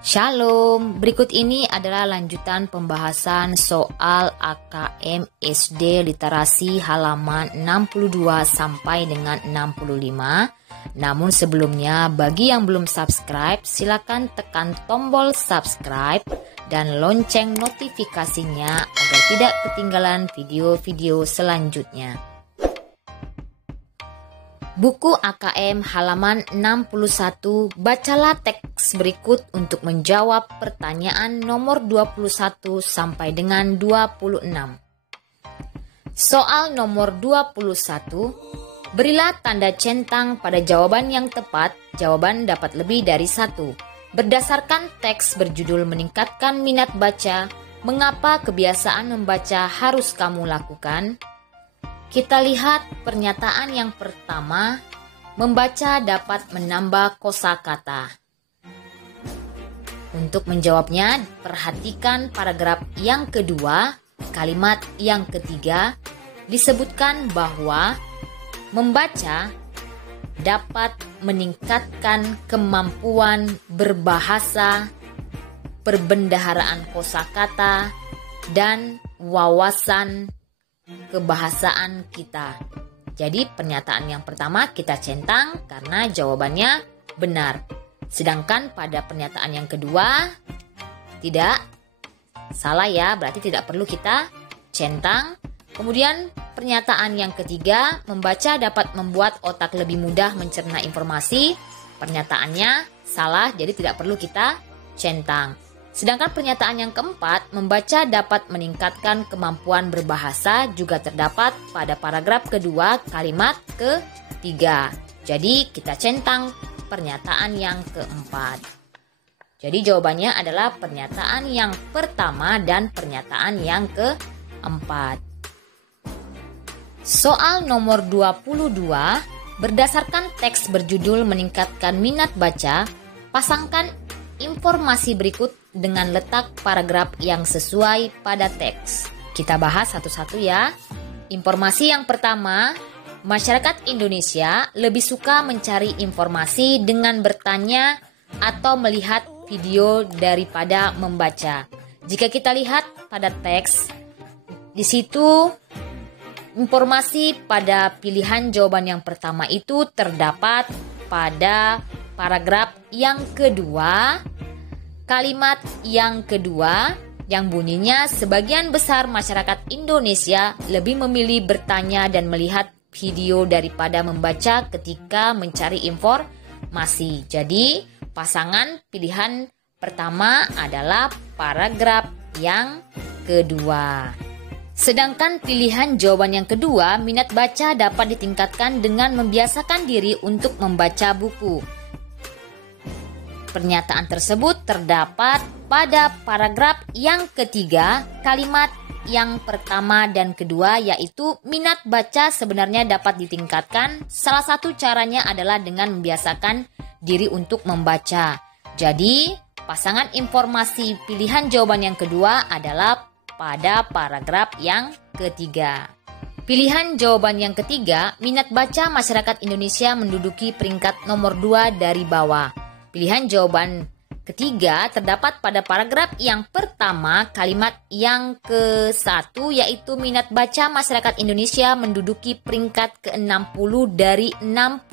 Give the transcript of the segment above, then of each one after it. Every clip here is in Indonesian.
Shalom, berikut ini adalah lanjutan pembahasan soal AKM SD Literasi halaman 62 sampai dengan 65. Namun sebelumnya, bagi yang belum subscribe, silakan tekan tombol subscribe dan lonceng notifikasinya agar tidak ketinggalan video-video selanjutnya. Buku AKM halaman 61, bacalah teks berikut untuk menjawab pertanyaan nomor 21 sampai dengan 26. Soal nomor 21, berilah tanda centang pada jawaban yang tepat. Jawaban dapat lebih dari satu. Berdasarkan teks berjudul meningkatkan minat baca, mengapa kebiasaan membaca harus kamu lakukan? Kita lihat pernyataan yang pertama, membaca dapat menambah kosakata. Untuk menjawabnya, perhatikan paragraf yang kedua, kalimat yang ketiga, disebutkan bahwa membaca dapat meningkatkan kemampuan berbahasa, perbendaharaan kosakata, dan wawasan kebahasaan kita. Jadi pernyataan yang pertama kita centang karena jawabannya benar. Sedangkan pada pernyataan yang kedua tidak, salah ya, berarti tidak perlu kita centang. Kemudian pernyataan yang ketiga, membaca dapat membuat otak lebih mudah mencerna informasi. Pernyataannya salah, jadi tidak perlu kita centang. Sedangkan pernyataan yang keempat, membaca dapat meningkatkan kemampuan berbahasa, juga terdapat pada paragraf kedua, kalimat ketiga. Jadi kita centang pernyataan yang keempat. Jadi jawabannya adalah pernyataan yang pertama dan pernyataan yang keempat. Soal nomor 22, berdasarkan teks berjudul meningkatkan minat baca, pasangkan informasi berikut dengan letak paragraf yang sesuai pada teks. Kita bahas satu-satu ya. Informasi yang pertama, masyarakat Indonesia lebih suka mencari informasi dengan bertanya atau melihat video daripada membaca. Jika kita lihat pada teks, di situ informasi pada pilihan jawaban yang pertama itu terdapat pada paragraf yang kedua, kalimat yang kedua yang bunyinya sebagian besar masyarakat Indonesia lebih memilih bertanya dan melihat video daripada membaca ketika mencari informasi. Jadi pasangan pilihan pertama adalah paragraf yang kedua. Sedangkan pilihan jawaban yang kedua, minat baca dapat ditingkatkan dengan membiasakan diri untuk membaca buku. Pernyataan tersebut terdapat pada paragraf yang ketiga, kalimat yang pertama dan kedua, yaitu minat baca sebenarnya dapat ditingkatkan. Salah satu caranya adalah dengan membiasakan diri untuk membaca. Jadi, pasangan informasi pilihan jawaban yang kedua adalah pada paragraf yang ketiga. Pilihan jawaban yang ketiga, minat baca masyarakat Indonesia menduduki peringkat nomor 2 dari bawah. Pilihan jawaban ketiga terdapat pada paragraf yang pertama, kalimat yang ke-1, yaitu minat baca masyarakat Indonesia menduduki peringkat ke-60 dari 61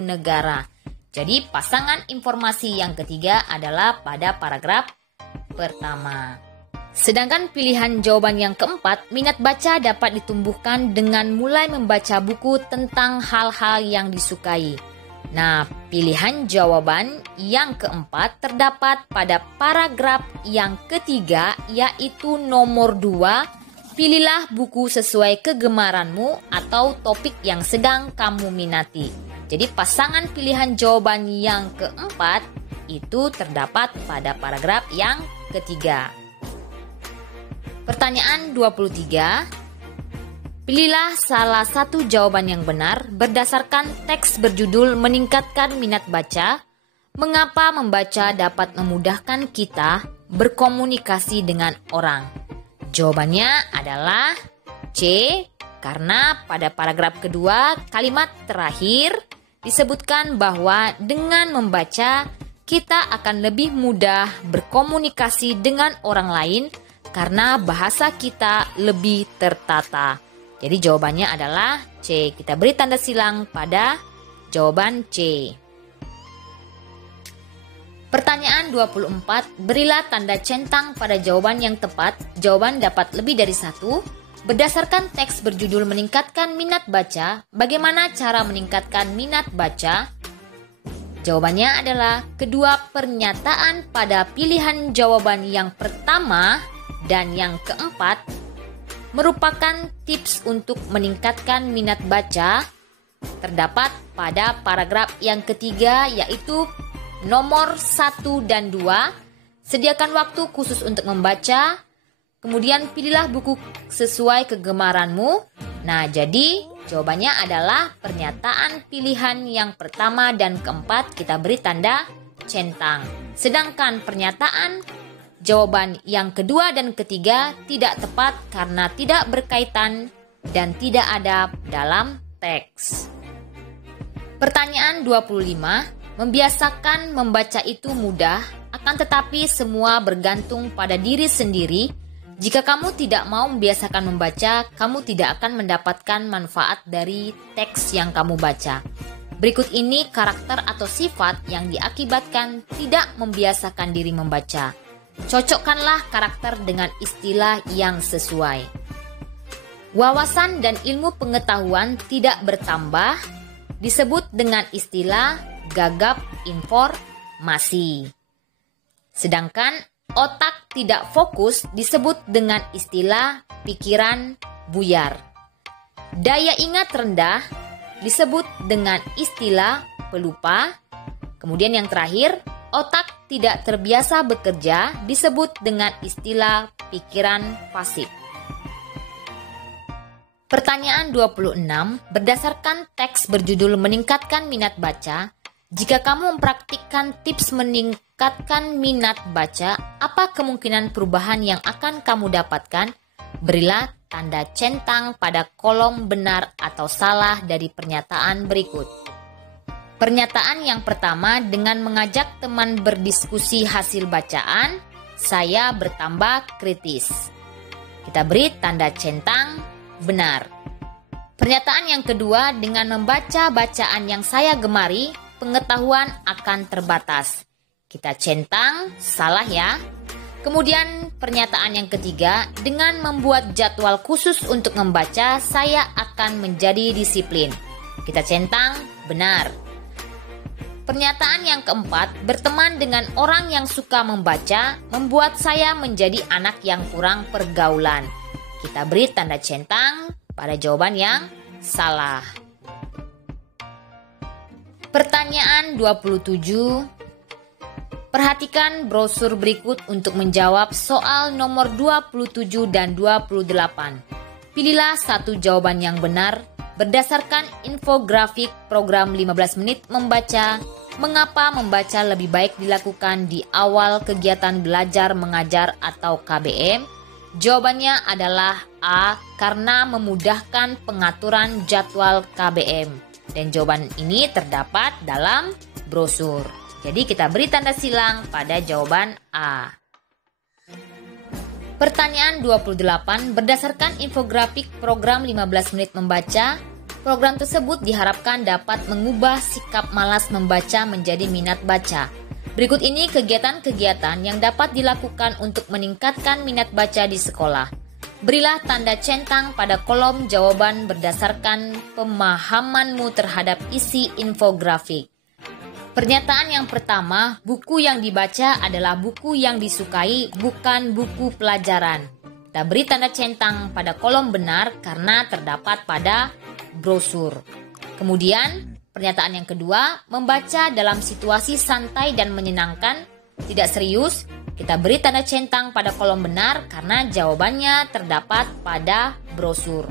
negara. Jadi pasangan informasi yang ketiga adalah pada paragraf pertama. Sedangkan pilihan jawaban yang keempat, minat baca dapat ditumbuhkan dengan mulai membaca buku tentang hal-hal yang disukai. Nah, pilihan jawaban yang keempat terdapat pada paragraf yang ketiga, yaitu nomor 2. Pilihlah buku sesuai kegemaranmu atau topik yang sedang kamu minati. Jadi pasangan pilihan jawaban yang keempat itu terdapat pada paragraf yang ketiga. Pertanyaan 23. Pilihlah salah satu jawaban yang benar berdasarkan teks berjudul meningkatkan minat baca. Mengapa membaca dapat memudahkan kita berkomunikasi dengan orang? Jawabannya adalah C, karena pada paragraf kedua, kalimat terakhir disebutkan bahwa dengan membaca kita akan lebih mudah berkomunikasi dengan orang lain karena bahasa kita lebih tertata. Jadi jawabannya adalah C. Kita beri tanda silang pada jawaban C. Pertanyaan 24, berilah tanda centang pada jawaban yang tepat. Jawaban dapat lebih dari satu. Berdasarkan teks berjudul meningkatkan minat baca, bagaimana cara meningkatkan minat baca? Jawabannya adalah kedua pernyataan pada pilihan jawaban yang pertama dan yang keempat merupakan tips untuk meningkatkan minat baca. Terdapat pada paragraf yang ketiga, yaitu nomor 1 dan 2, sediakan waktu khusus untuk membaca, kemudian pilihlah buku sesuai kegemaranmu. Nah, jadi jawabannya adalah pernyataan pilihan yang pertama dan keempat kita beri tanda centang. Sedangkan pernyataan jawaban yang kedua dan ketiga tidak tepat karena tidak berkaitan dan tidak ada dalam teks. Pertanyaan 25. Membiasakan membaca itu mudah, akan tetapi semua bergantung pada diri sendiri. Jika kamu tidak mau membiasakan membaca, kamu tidak akan mendapatkan manfaat dari teks yang kamu baca. Berikut ini karakter atau sifat yang diakibatkan tidak membiasakan diri membaca. Cocokkanlah karakter dengan istilah yang sesuai. Wawasan dan ilmu pengetahuan tidak bertambah, disebut dengan istilah gagap informasi. Sedangkan otak tidak fokus disebut dengan istilah pikiran buyar. Daya ingat rendah disebut dengan istilah pelupa. Kemudian yang terakhir, otak tidak terbiasa bekerja disebut dengan istilah pikiran pasif. Pertanyaan 26, berdasarkan teks berjudul meningkatkan minat baca, jika kamu mempraktikkan tips meningkatkan minat baca, apa kemungkinan perubahan yang akan kamu dapatkan? Berilah tanda centang pada kolom benar atau salah dari pernyataan berikut. Pernyataan yang pertama, dengan mengajak teman berdiskusi hasil bacaan, saya bertambah kritis. Kita beri tanda centang benar. Pernyataan yang kedua, dengan membaca bacaan yang saya gemari, pengetahuan akan terbatas. Kita centang salah ya. Kemudian pernyataan yang ketiga, dengan membuat jadwal khusus untuk membaca, saya akan menjadi disiplin. Kita centang benar. Pernyataan yang keempat, berteman dengan orang yang suka membaca, membuat saya menjadi anak yang kurang pergaulan. Kita beri tanda centang pada jawaban yang salah. Pertanyaan 27. Perhatikan brosur berikut untuk menjawab soal nomor 27 dan 28. Pilihlah satu jawaban yang benar berdasarkan infografik program 15 menit membaca. Mengapa membaca lebih baik dilakukan di awal kegiatan belajar mengajar atau KBM? Jawabannya adalah A, karena memudahkan pengaturan jadwal KBM. Dan jawaban ini terdapat dalam brosur. Jadi kita beri tanda silang pada jawaban A. Pertanyaan 28, berdasarkan infografik program 15 menit membaca, program tersebut diharapkan dapat mengubah sikap malas membaca menjadi minat baca. Berikut ini kegiatan-kegiatan yang dapat dilakukan untuk meningkatkan minat baca di sekolah. Berilah tanda centang pada kolom jawaban berdasarkan pemahamanmu terhadap isi infografik. Pernyataan yang pertama, buku yang dibaca adalah buku yang disukai, bukan buku pelajaran. Kita beri tanda centang pada kolom benar karena terdapat pada brosur. Kemudian, pernyataan yang kedua, membaca dalam situasi santai dan menyenangkan, tidak serius. Kita beri tanda centang pada kolom benar karena jawabannya terdapat pada brosur.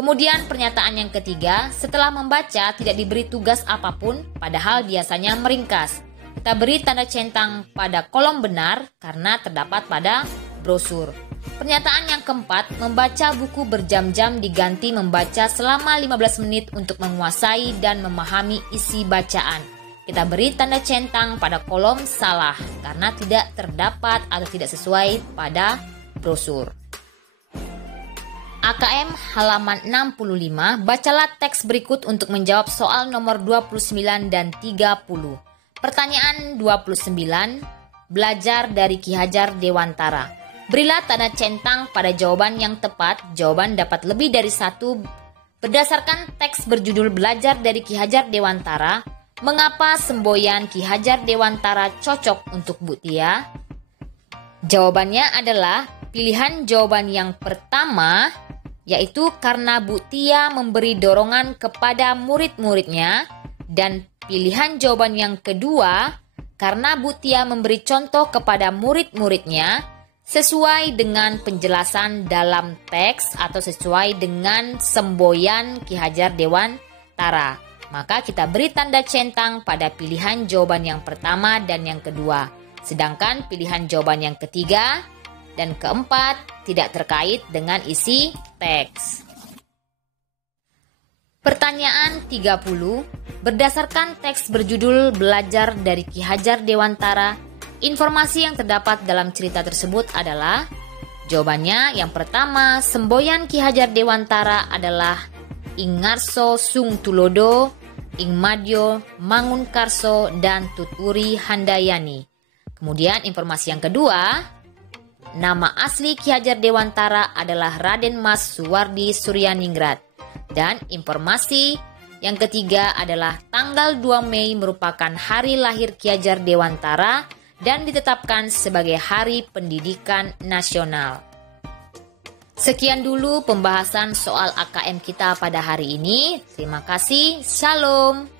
Kemudian pernyataan yang ketiga, setelah membaca tidak diberi tugas apapun, padahal biasanya meringkas. Kita beri tanda centang pada kolom benar karena terdapat pada brosur. Pernyataan yang keempat, membaca buku berjam-jam diganti membaca selama 15 menit untuk menguasai dan memahami isi bacaan. kita beri tanda centang pada kolom salah karena tidak terdapat atau tidak sesuai pada brosur. AKM halaman 65, bacalah teks berikut untuk menjawab soal nomor 29 dan 30. Pertanyaan 29, belajar dari Ki Hajar Dewantara. Berilah tanda centang pada jawaban yang tepat. Jawaban dapat lebih dari satu. Berdasarkan teks berjudul Belajar dari Ki Hajar Dewantara, mengapa semboyan Ki Hajar Dewantara cocok untuk Bu Tia? Jawabannya adalah pilihan jawaban yang pertama, yaitu karena Bu Tia memberi dorongan kepada murid-muridnya, dan pilihan jawaban yang kedua karena Bu Tia memberi contoh kepada murid-muridnya sesuai dengan penjelasan dalam teks atau sesuai dengan semboyan Ki Hajar Dewantara. Maka kita beri tanda centang pada pilihan jawaban yang pertama dan yang kedua. Sedangkan pilihan jawaban yang ketiga dan keempat tidak terkait dengan isi teks. Pertanyaan 30. Berdasarkan teks berjudul Belajar dari Ki Hajar Dewantara, informasi yang terdapat dalam cerita tersebut adalah, jawabannya yang pertama, semboyan Ki Hajar Dewantara adalah Ing Ngarso Sung Tulodo, Ing Madyo Mangunkarso, dan Tuturi Handayani. Kemudian informasi yang kedua, nama asli Ki Hajar Dewantara adalah Raden Mas Suwardi Suryaningrat. Dan informasi yang ketiga adalah tanggal 2 Mei merupakan hari lahir Ki Hajar Dewantara dan ditetapkan sebagai Hari Pendidikan Nasional. Sekian dulu pembahasan soal AKM kita pada hari ini. Terima kasih. Shalom.